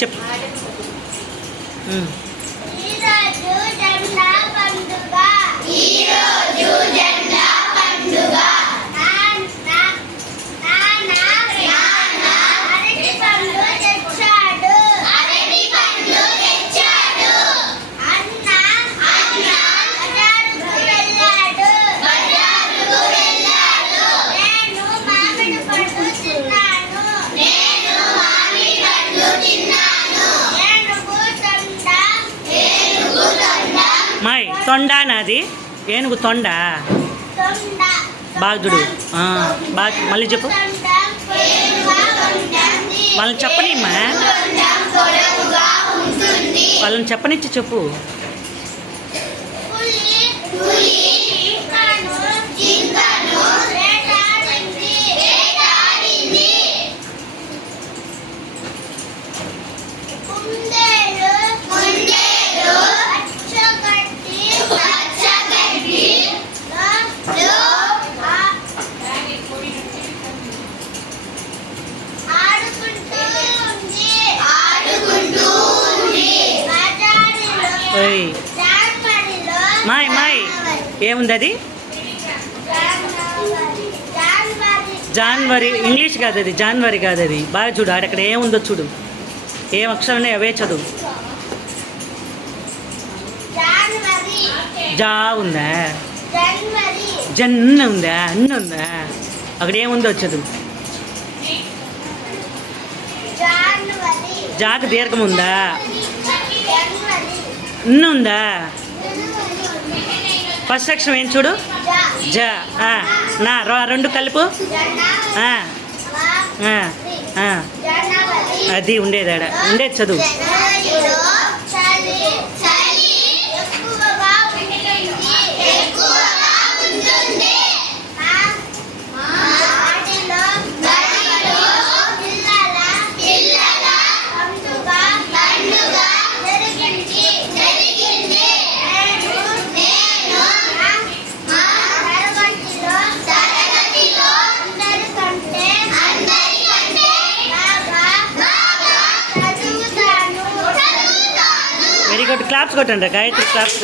చెప్పు. మాయ్ తొండ నాది ఏనుగు తొండ బాగా చూడు బాగా మళ్ళీ చెప్పు. వాళ్ళని చెప్పనిమ్మా, వాళ్ళని చెప్పనిచ్చి చెప్పు. మాయ్ మాయ్ ఏముంది అది? జాన్వరి ఇంగ్లీష్ కాదు అది, జాన్వరి కాదు అది. బాగా చూడు అక్కడ ఏముందో చూడు, ఏం అక్షరం అవే చదువు. జా ఉందా, జన్న ఉందా, అన్న ఉందా, అక్కడ ఏముందో చదువు. జాకు దీర్ఘం ఉందా, అన్న ఉందా. ఫస్ట్ అక్షరం ఏం చూడు, జ. నా రెండు కలుపు, అది ఉండేది ఆడ ఉండేది చదువు. Very good. క్లాప్స్ కొట్టండి, గాయత్రి క్లాప్స్.